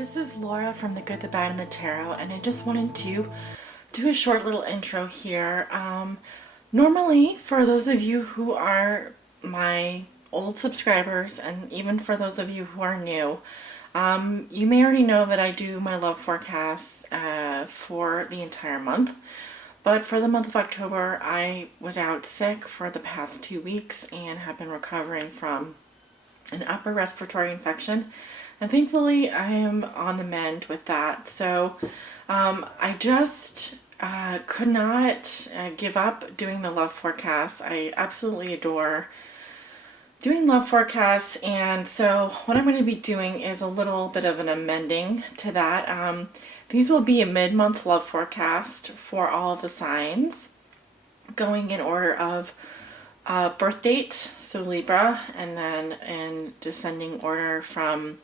This is Laura from The Good, the Bad, and the Tarot, and I just wanted to do a short little intro here. Normally, for those of you who are my old subscribers, and even for those of you who are new, you may already know that I do my love forecasts for the entire month. But for the month of October, I was out sick for the past 2 weeks and have been recovering from an upper respiratory infection. And thankfully, I am on the mend with that. So I just could not give up doing the love forecasts. I absolutely adore doing love forecasts. And so what I'm going to be doing is a little bit of an amending to that. These will be a mid-month love forecast for all of the signs, going in order of birth date, so Libra, and then in descending order from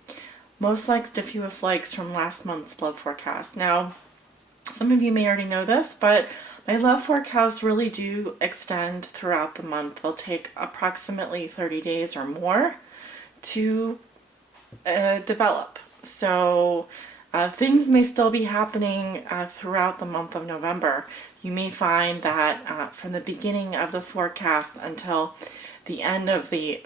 most likes to fewest likes from last month's love forecast. Now, some of you may already know this, but my love forecasts really do extend throughout the month. They'll take approximately 30 days or more to develop. So things may still be happening throughout the month of November. You may find that from the beginning of the forecast until the end of the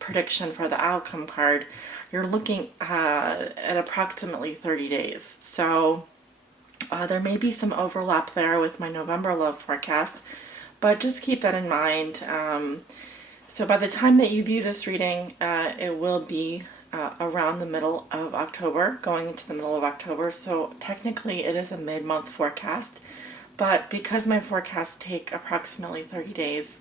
prediction for the outcome card, you're looking at approximately 30 days. So there may be some overlap there with my November love forecast, but just keep that in mind. So by the time that you view this reading, it will be around the middle of October, going into the middle of October. So technically it is a mid-month forecast, but because my forecasts take approximately 30 days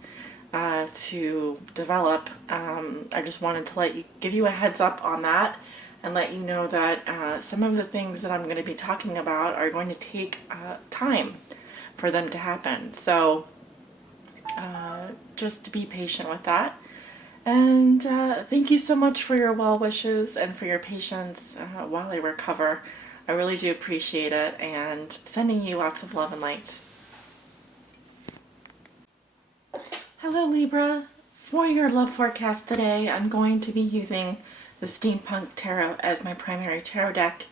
to develop, I just wanted to give you a heads up on that and let you know that some of the things that I'm going to be talking about are going to take time for them to happen. So just to be patient with that. And thank you so much for your well wishes and for your patience while I recover. I really do appreciate it, and sending you lots of love and light. Hello Libra. For your love forecast today, I'm going to be using the Steampunk Tarot as my primary tarot deck.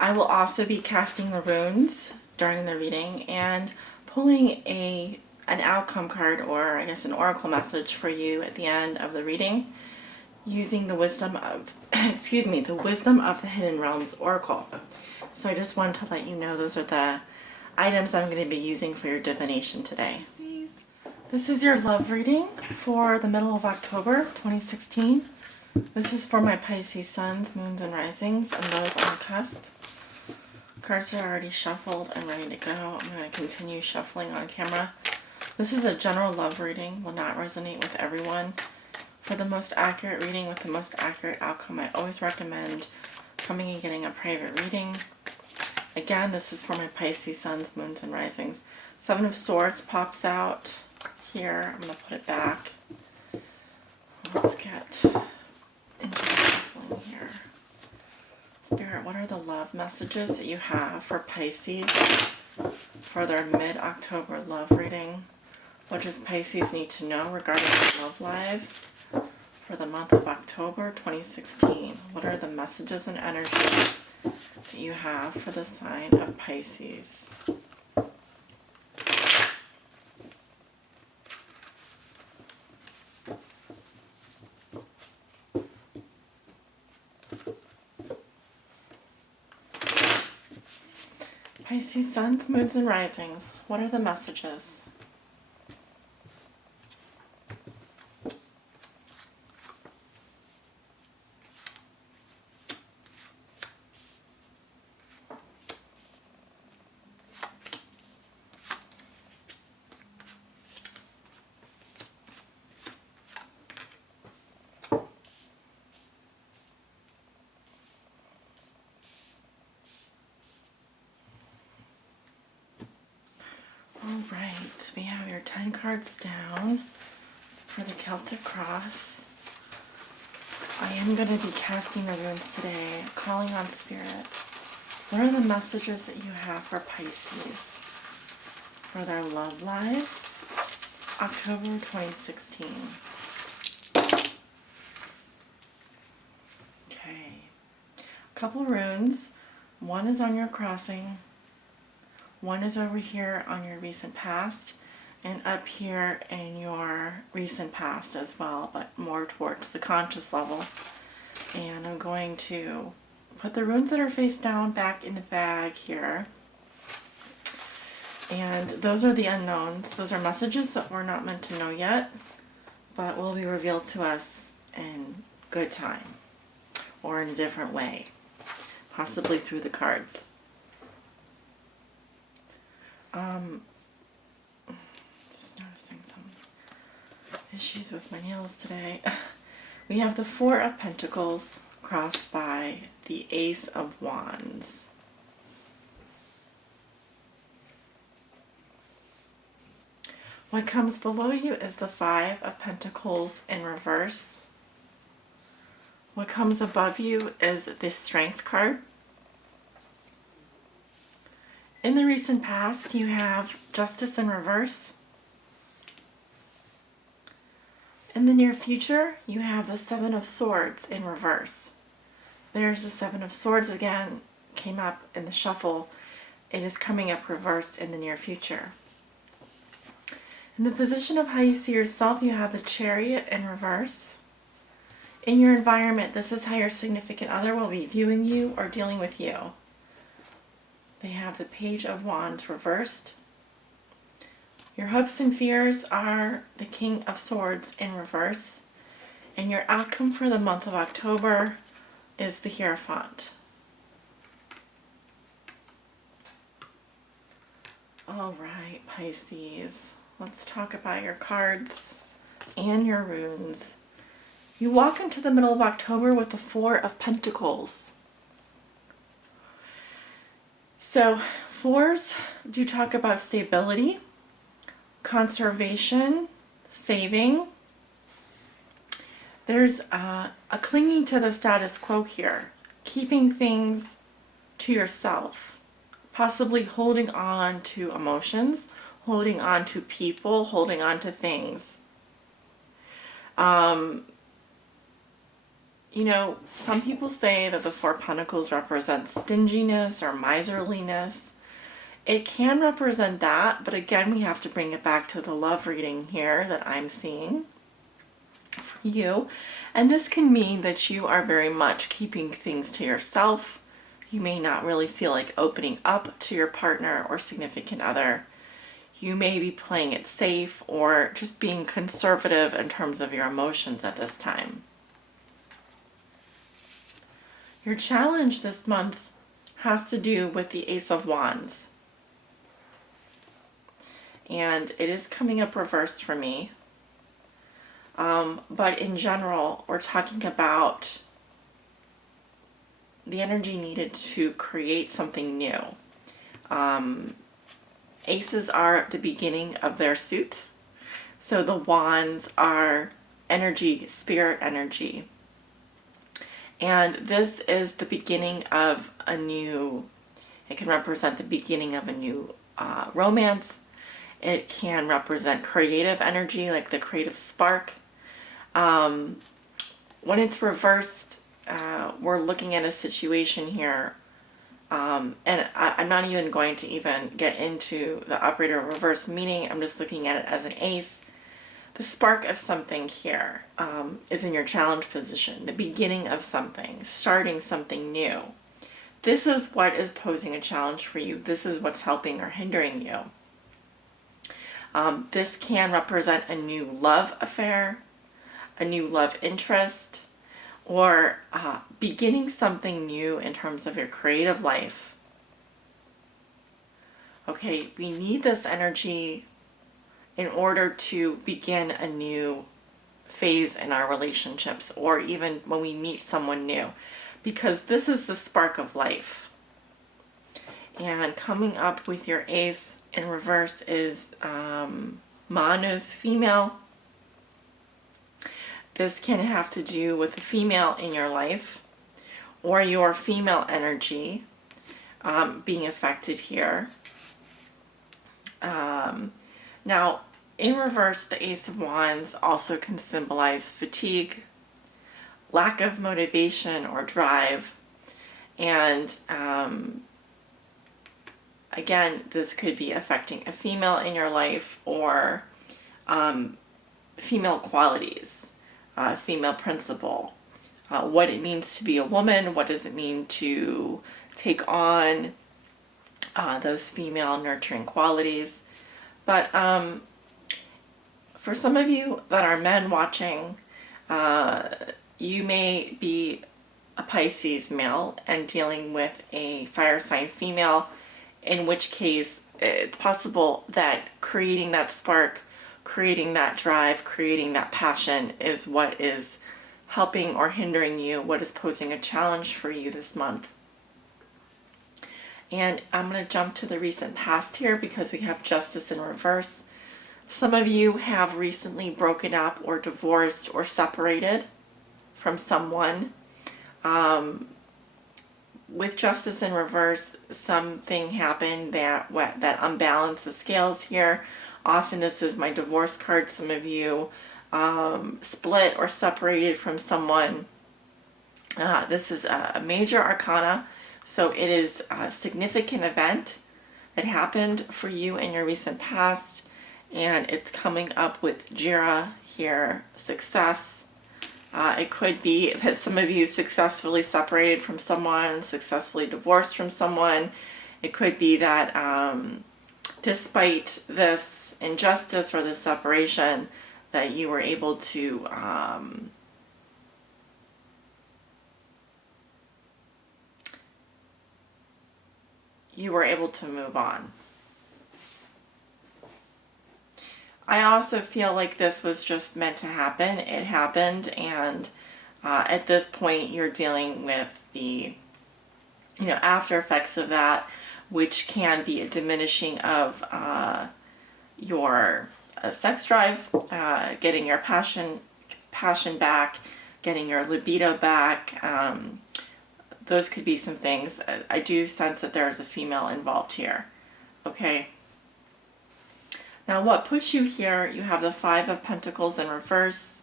I will also be casting the runes during the reading and pulling an outcome card, or I guess an oracle message for you at the end of the reading, using the wisdom of the Wisdom of the Hidden Realms Oracle. So I just wanted to let you know those are the items I'm going to be using for your divination today. This is your love reading for the middle of October 2016. This is for my Pisces suns, moons, and risings, and those on the cusp. Cards are already shuffled and ready to go. I'm going to continue shuffling on camera. This is a general love reading, will not resonate with everyone. For the most accurate reading with the most accurate outcome, I always recommend coming and getting a private reading. Again, this is for my Pisces suns, moons, and risings. Seven of Swords pops out here. I'm going to put it back. Let's get into the shuffling here. Spirit, what are the love messages that you have for Pisces for their mid-October love reading? What does Pisces need to know regarding their love lives for the month of October 2016? What are the messages and energies that you have for the sign of Pisces? Pisces suns, moons, and risings. What are the messages? Alright, we have your 10 cards down for the Celtic Cross. I am going to be casting the runes today, calling on Spirit. What are the messages that you have for Pisces for their love lives, October 2016? couple runes. One is on your crossing. One is over here on your recent past, and up here in your recent past as well, but more towards the conscious level. And I'm going to put the runes that are face down back in the bag here. And those are the unknowns. Those are messages that we're not meant to know yet, but will be revealed to us in good time or in a different way, possibly through the cards. Just noticing some issues with my nails today. We have the Four of Pentacles crossed by the Ace of Wands. What comes below you is the Five of Pentacles in reverse. What comes above you is the Strength card. In the recent past, you have Justice in reverse. In the near future, you have the Seven of Swords in reverse. There's the Seven of Swords again, came up in the shuffle. It is coming up reversed in the near future. In the position of how you see yourself, you have the Chariot in reverse. In your environment, this is how your significant other will be viewing you or dealing with you. They have the Page of Wands reversed. Your hopes and fears are the King of Swords in reverse. And your outcome for the month of October is the Hierophant. All right, Pisces. Let's talk about your cards and your runes. You walk into the middle of October with the Four of Pentacles. So, fours do talk about stability, conservation, saving. There's a clinging to the status quo here, keeping things to yourself, possibly holding on to emotions, holding on to people, holding on to things. You know, some people say that the Four of Pentacles represents stinginess or miserliness. It can represent that, but again, we have to bring it back to the love reading here that I'm seeing for you. And this can mean that you are very much keeping things to yourself. You may not really feel like opening up to your partner or significant other. You may be playing it safe or just being conservative in terms of your emotions at this time. Your challenge this month has to do with the Ace of Wands. And it is coming up reversed for me. But in general, we're talking about the energy needed to create something new. Aces are the beginning of their suit. So the wands are energy, spirit energy. And this is the beginning of a new, it can represent the beginning of a new romance. It can represent creative energy, like the creative spark. When it's reversed, we're looking at a situation here. And I'm not even going to even get into the operator reverse meaning. I'm just looking at it as an ace. The spark of something here is in your challenge position, the beginning of something, starting something new. This is what is posing a challenge for you. This is what's helping or hindering you. This can represent a new love affair, a new love interest, or beginning something new in terms of your creative life. Okay, we need this energy in order to begin a new phase in our relationships, or even when we meet someone new, because this is the spark of life. And coming up with your ace in reverse is Manu's female. This can have to do with a female in your life or your female energy being affected here. Now, in reverse, the Ace of Wands also can symbolize fatigue, lack of motivation or drive, And again, this could be affecting a female in your life, or female qualities, female principle, what it means to be a woman, what does it mean to take on those female nurturing qualities. But for some of you that are men watching, you may be a Pisces male and dealing with a fire sign female, in which case it's possible that creating that spark, creating that drive, creating that passion is what is helping or hindering you, what is posing a challenge for you this month. And I'm going to jump to the recent past here because we have Justice in reverse. Some of you have recently broken up or divorced or separated from someone. With Justice in reverse, something happened that unbalanced the scales here. Often this is my divorce card. Some of you split or separated from someone. This is a major arcana, so it is a significant event that happened for you in your recent past, and it's coming up with Jira here, success. It could be that some of you successfully separated from someone, successfully divorced from someone. It could be that despite this injustice or this separation, that you were able to move on. I also feel like this was just meant to happen. It happened, and at this point you're dealing with the after effects of that, which can be a diminishing of your sex drive, getting your passion back, getting your libido back. Those could be some things. I do sense that there's a female involved here. Okay. Now what puts you here? You have the Five of Pentacles in reverse.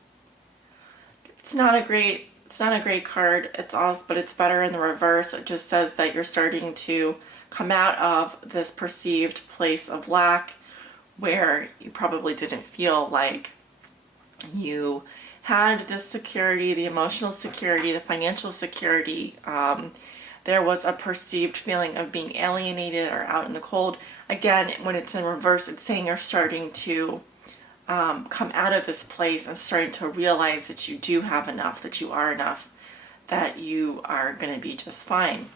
It's not a great card. But it's better in the reverse. It just says that you're starting to come out of this perceived place of lack, where you probably didn't feel like you had this security, the emotional security, the financial security. There was a perceived feeling of being alienated or out in the cold. Again, when it's in reverse, it's saying you're starting to come out of this place and starting to realize that you do have enough, that you are enough, that you are going to be just fine.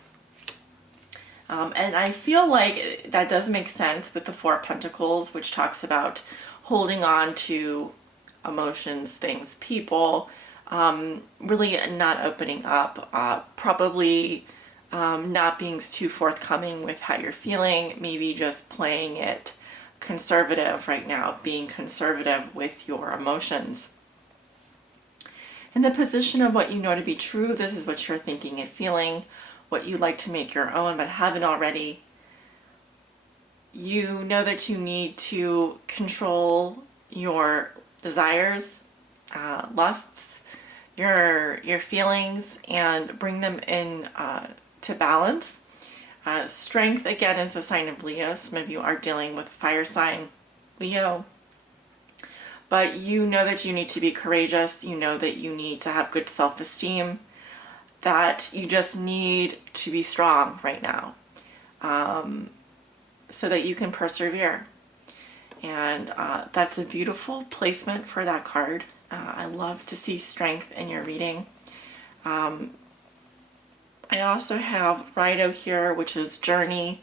And I feel like that does make sense with the Four of Pentacles, which talks about holding on to emotions, things, people, really not opening up, probably not being too forthcoming with how you're feeling, maybe just playing it conservative right now, being conservative with your emotions. In the position of what you know to be true, this is what you're thinking and feeling, what you'd like to make your own but haven't already. You know that you need to control your desires, lusts, your feelings, and bring them in to balance. Strength, again, is a sign of Leo. Some of you are dealing with fire sign Leo. But you know that you need to be courageous. You know that you need to have good self-esteem. That you just need to be strong right now, so that you can persevere. And that's a beautiful placement for that card. I love to see strength in your reading. I also have Rido here, which is journey.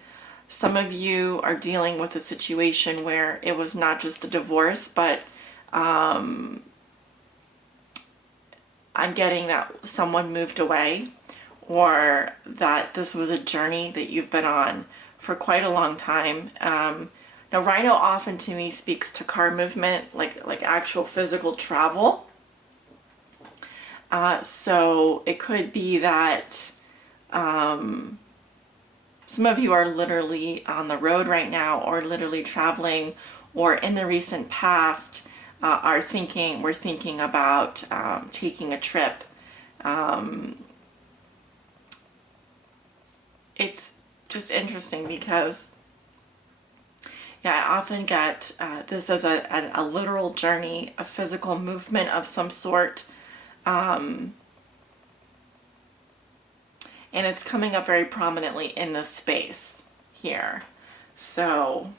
Some of you are dealing with a situation where it was not just a divorce, but I'm getting that someone moved away, or that this was a journey that you've been on for quite a long time. Now, Rido often to me speaks to car movement, like actual physical travel. So it could be that some of you are literally on the road right now, or literally traveling, or in the recent past we're thinking about taking a trip. it's just interesting because, yeah, I often get this as a literal journey, a physical movement of some sort. And it's coming up very prominently in this space here. So,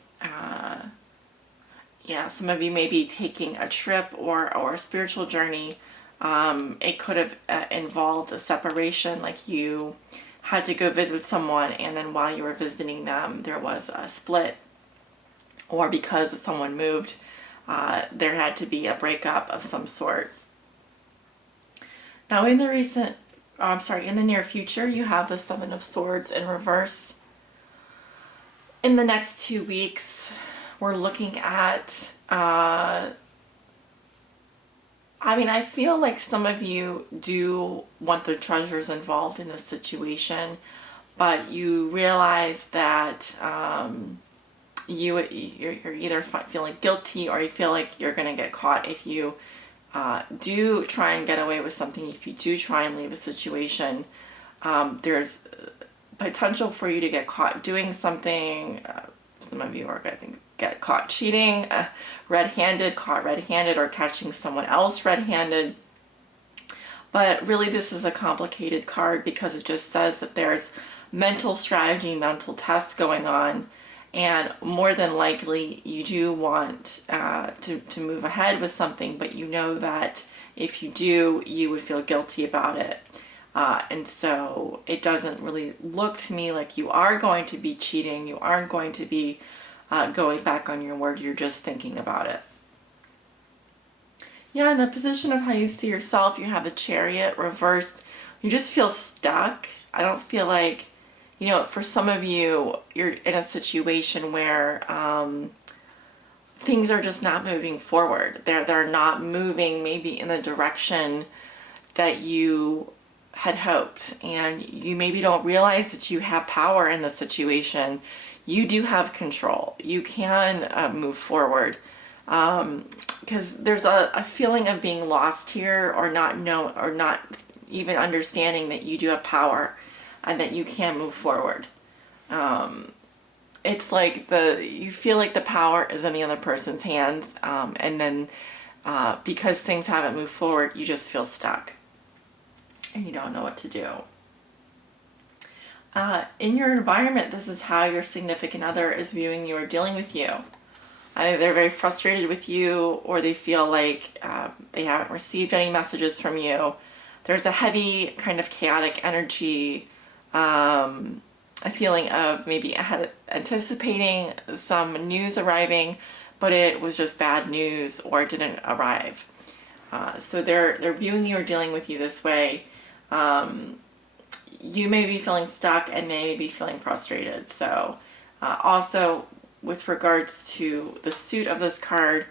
yeah, some of you may be taking a trip or a spiritual journey. It could have involved a separation, like you had to go visit someone, and then while you were visiting them, there was a split, or because someone moved, there had to be a breakup of some sort. Now, in the near future, you have the Seven of Swords in reverse. In the next 2 weeks, we're looking at, I feel like some of you do want the treasures involved in this situation, but you realize that you're either feeling guilty, or you feel like you're going to get caught if you do try and get away with something. If you do try and leave a situation, there's potential for you to get caught doing something. Some of you are going to get caught cheating, caught red-handed, or catching someone else red-handed. But really, this is a complicated card because it just says that there's mental strategy, mental tests going on. And more than likely, you do want to move ahead with something, but you know that if you do, you would feel guilty about it. And so it doesn't really look to me like you are going to be cheating. You aren't going to be going back on your word. You're just thinking about it. Yeah, in the position of how you see yourself, you have the Chariot reversed. You just feel stuck. I don't feel like, for some of you, you're in a situation where things are just not moving forward. They're not moving maybe in the direction that you had hoped, and you maybe don't realize that you have power in the situation. You do have control. You can move forward, because there's a feeling of being lost here, or not even understanding that you do have power and that you can move forward. It's like you feel like the power is in the other person's hands, and then because things haven't moved forward, you just feel stuck and you don't know what to do. In your environment, this is how your significant other is viewing you or dealing with you. Either they're very frustrated with you, or they feel like they haven't received any messages from you. There's a heavy kind of chaotic energy, a feeling of maybe anticipating some news arriving, but it was just bad news, or it didn't arrive. So they're viewing you or dealing with you this way. You may be feeling stuck, and they may be feeling frustrated. So also with regards to the suit of this card,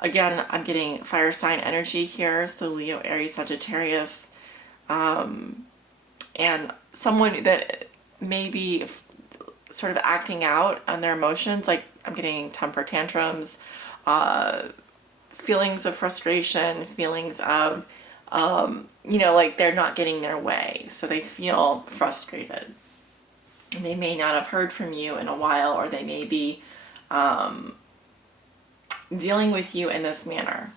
again, I'm getting fire sign energy here. So Leo, Aries, Sagittarius, and someone that may be sort of acting out on their emotions. Like, I'm getting temper tantrums, feelings of frustration, feelings of, like they're not getting their way. So they feel frustrated. And they may not have heard from you in a while, or they may be dealing with you in this manner.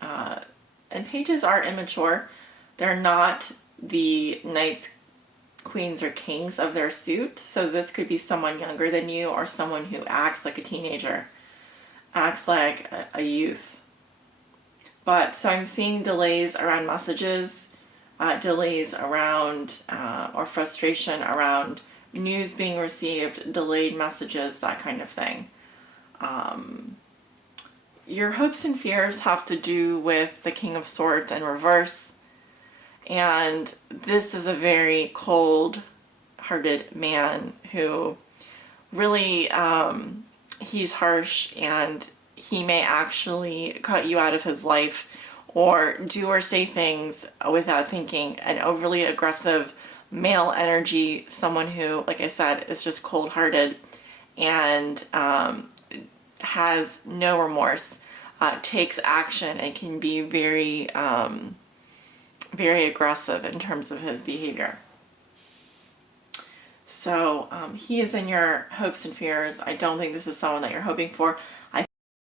And pages are immature. They're not the knights, queens, or kings of their suit. So this could be someone younger than you, or someone who acts like a teenager, acts like a youth. But so I'm seeing delays around messages, delays around, or frustration around news being received, delayed messages, that kind of thing. Your hopes and fears have to do with the King of Swords in reverse. And this is a very cold-hearted man who really, he's harsh, and he may actually cut you out of his life, or do or say things without thinking. An overly aggressive male energy, someone who, like I said, is just cold-hearted and has no remorse, takes action, and can be very, very aggressive in terms of his behavior. So he is in your hopes and fears. I don't think this is someone that you're hoping for. I'm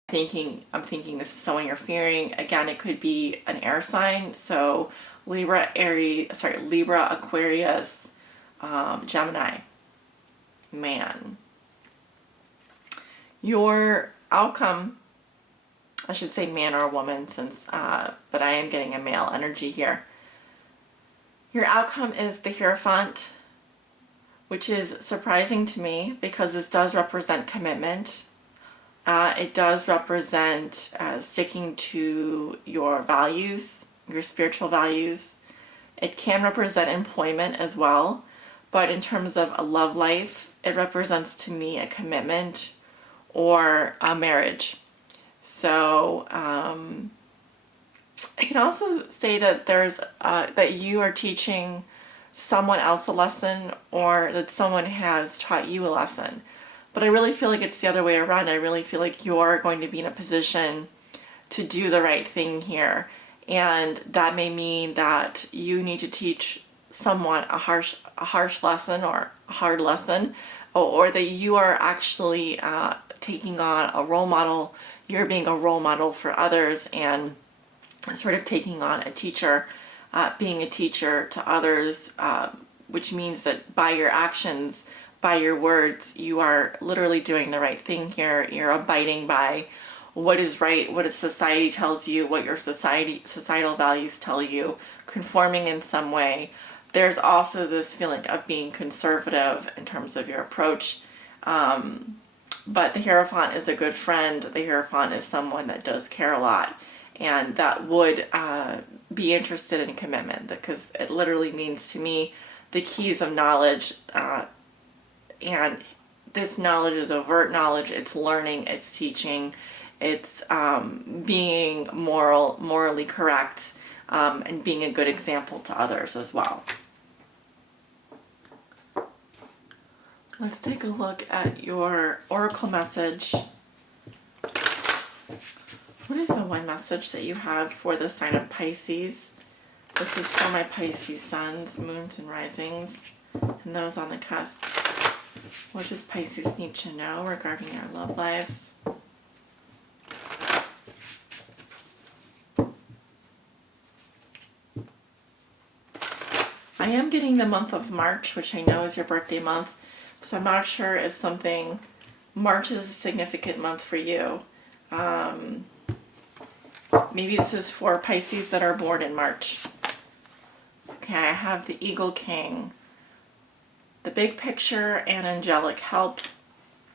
thinking this is someone you're fearing. Again, it could be an air sign. So Libra, Libra, Aquarius, Gemini. Man. Your outcome, I should say man or woman, but I am getting a male energy here. Your outcome is the Hierophant, which is surprising to me because this does represent commitment. It does represent sticking to your values, your spiritual values. It can represent employment as well, but in terms of a love life, it represents to me a commitment or a marriage. So I can also say that there's that you are teaching someone else a lesson, or that someone has taught you a lesson. But I really feel like it's the other way around. I really feel like you're going to be in a position to do the right thing here. And that may mean that you need to teach someone a harsh lesson or a hard lesson, or that you are actually taking on a role model. You're being a role model for others and sort of taking on a teacher, being a teacher to others, which means that by your actions, by your words, you are literally doing the right thing here. You're abiding by what is right, what society tells you, what your societal values tell you, conforming in some way. There's also this feeling of being conservative in terms of your approach. But the Hierophant is a good friend. The Hierophant is someone that does care a lot and that would be interested in commitment, because it literally means to me the keys of knowledge. And this knowledge is overt knowledge. It's learning, it's teaching, it's being morally correct, and being a good example to others as well. Let's take a look at your oracle message. What is the one message that you have for the sign of Pisces? This is for my Pisces suns, moons, and risings, and those on the cusp. What does Pisces need to know regarding their love lives? I am getting the month of March, which I know is your birthday month, so I'm not sure if March is a significant month for you. Maybe this is for Pisces that are born in March. Okay, I have the Eagle King, the big picture, and angelic help.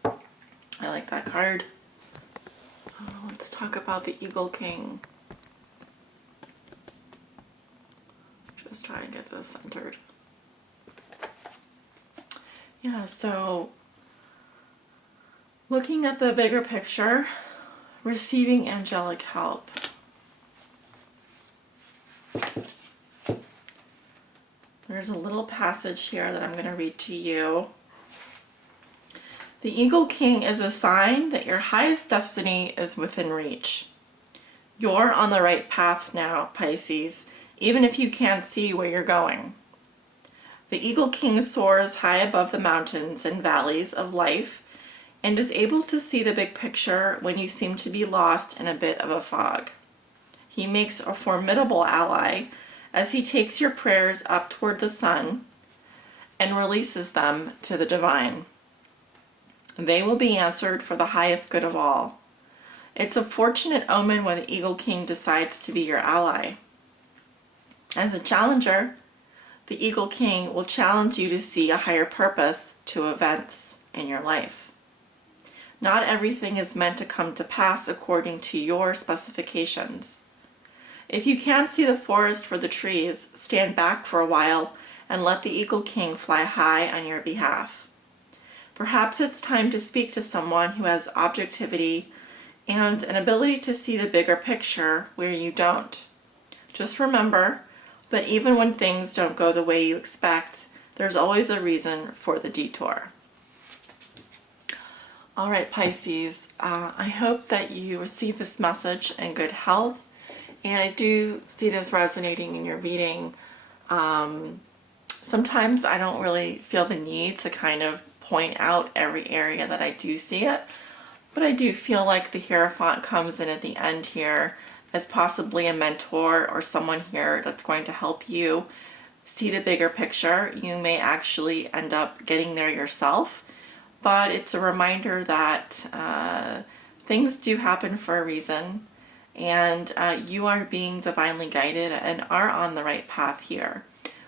I like that card. Let's talk about the Eagle King. Just try and get this centered. Yeah, so looking at the bigger picture, receiving angelic help. There's a little passage here that I'm going to read to you. The Eagle King is a sign that your highest destiny is within reach. You're on the right path now, Pisces, even if you can't see where you're going. The Eagle King soars high above the mountains and valleys of life and is able to see the big picture when you seem to be lost in a bit of a fog. He makes a formidable ally as he takes your prayers up toward the sun and releases them to the divine. They will be answered for the highest good of all. It's a fortunate omen when the Eagle King decides to be your ally. As a challenger, the Eagle King will challenge you to see a higher purpose to events in your life. Not everything is meant to come to pass according to your specifications. If you can't see the forest for the trees, stand back for a while and let the Eagle King fly high on your behalf. Perhaps it's time to speak to someone who has objectivity and an ability to see the bigger picture where you don't. Just remember that even when things don't go the way you expect, there's always a reason for the detour. All right, Pisces, I hope that you receive this message in good health. And I do see this resonating in your reading. Sometimes I don't really feel the need to kind of point out every area that I do see it, but I do feel like the Hierophant comes in at the end here as possibly a mentor or someone here that's going to help you see the bigger picture. You may actually end up getting there yourself, but it's a reminder that things do happen for a reason, and you are being divinely guided and are on the right path here.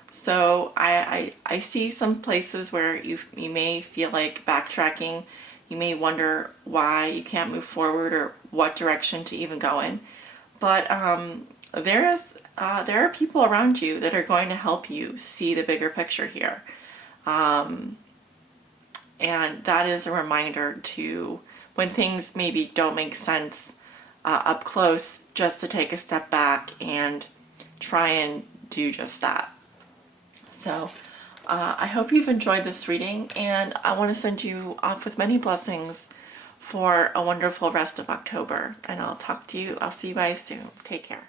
So I see some places where you may feel like backtracking. You may wonder why you can't move forward or what direction to even go in. But there are people around you that are going to help you see the bigger picture here. And that is a reminder to, when things maybe don't make sense up close, just to take a step back and try and do just that. So I hope you've enjoyed this reading, and I want to send you off with many blessings for a wonderful rest of October. And I'll see you guys soon. Take care.